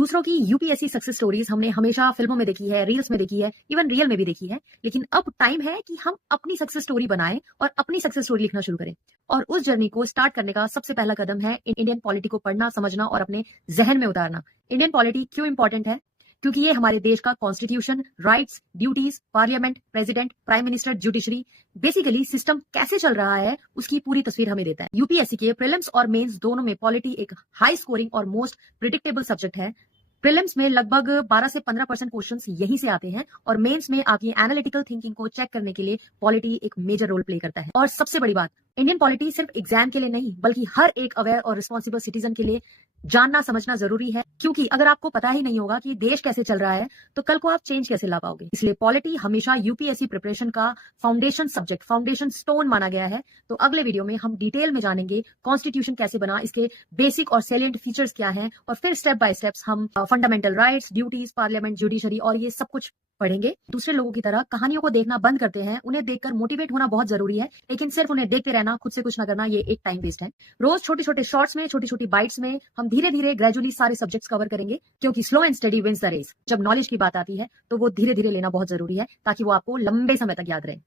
दूसरों की UPSC success stories हमने हमेशा फिल्मों में देखी है, रील्स में देखी है, इवन रियल में भी देखी है। लेकिन अब टाइम है कि हम अपनी सक्सेस स्टोरी बनाएं और अपनी सक्सेस स्टोरी लिखना शुरू करें। और उस जर्नी को स्टार्ट करने का सबसे पहला कदम है इंडियन पॉलिटी को पढ़ना, समझना और अपने जहन में उतारना। इंडियन पॉलिटी क्यों इंपॉर्टेंट है? क्योंकि ये हमारे देश का constitution, rights, duties, parliament, president, prime minister, judiciary, basically system कैसे चल रहा है उसकी पूरी तस्वीर हमें देता है। यूपीएससी के प्रीलिम्स और मेंस दोनों में पॉलिटी एक हाई स्कोरिंग और मोस्ट प्रिडिक्टेबल सब्जेक्ट है। प्रीलिम्स में लगभग 12 से 15% क्वेश्चंस यहीं से आते हैं और मेंस में आपकी एनालिटिकल थिंकिंग को चेक करने के लिए पॉलिटी एक मेजर रोल प्ले करता है। और सबसे बड़ी बात, इंडियन पॉलिटी सिर्फ एग्जाम के लिए नहीं बल्कि हर एक अवेयर और रिस्पॉन्सिबल सिटीजन के लिए जानना समझना जरूरी है। क्योंकि अगर आपको पता ही नहीं होगा कि देश कैसे चल रहा है तो कल को आप चेंज कैसे ला पाओगे। इसलिए पॉलिटी हमेशा यूपीएससी प्रिपरेशन का फाउंडेशन सब्जेक्ट, फाउंडेशन स्टोन माना गया है। तो अगले वीडियो में हम डिटेल में जानेंगे कॉन्स्टिट्यूशन कैसे बना, इसके बेसिक और सैलिएंट फीचर्स क्या हैं, और फिर स्टेप बाय स्टेप्स हम fundamental rights, duties, parliament, judiciary और ये सब कुछ पढ़ेंगे। दूसरे लोगों की तरह कहानियों को देखना बंद करते हैं। उन्हें देखकर मोटिवेट होना बहुत जरूरी है, लेकिन सिर्फ उन्हें देखते रहना, खुद से कुछ ना करना, ये एक टाइम वेस्ट है। रोज छोटे छोटे शॉर्ट्स में, छोटी छोटी बाइट्स में हम धीरे धीरे ग्रेजुअली सारे सब्जेक्ट्स कवर करेंगे। क्योंकि slow and steady wins the race. जब नॉलेज की बात आती है तो वो धीरे धीरे लेना बहुत जरूरी है ताकि वो आपको लंबे समय तक याद रहे।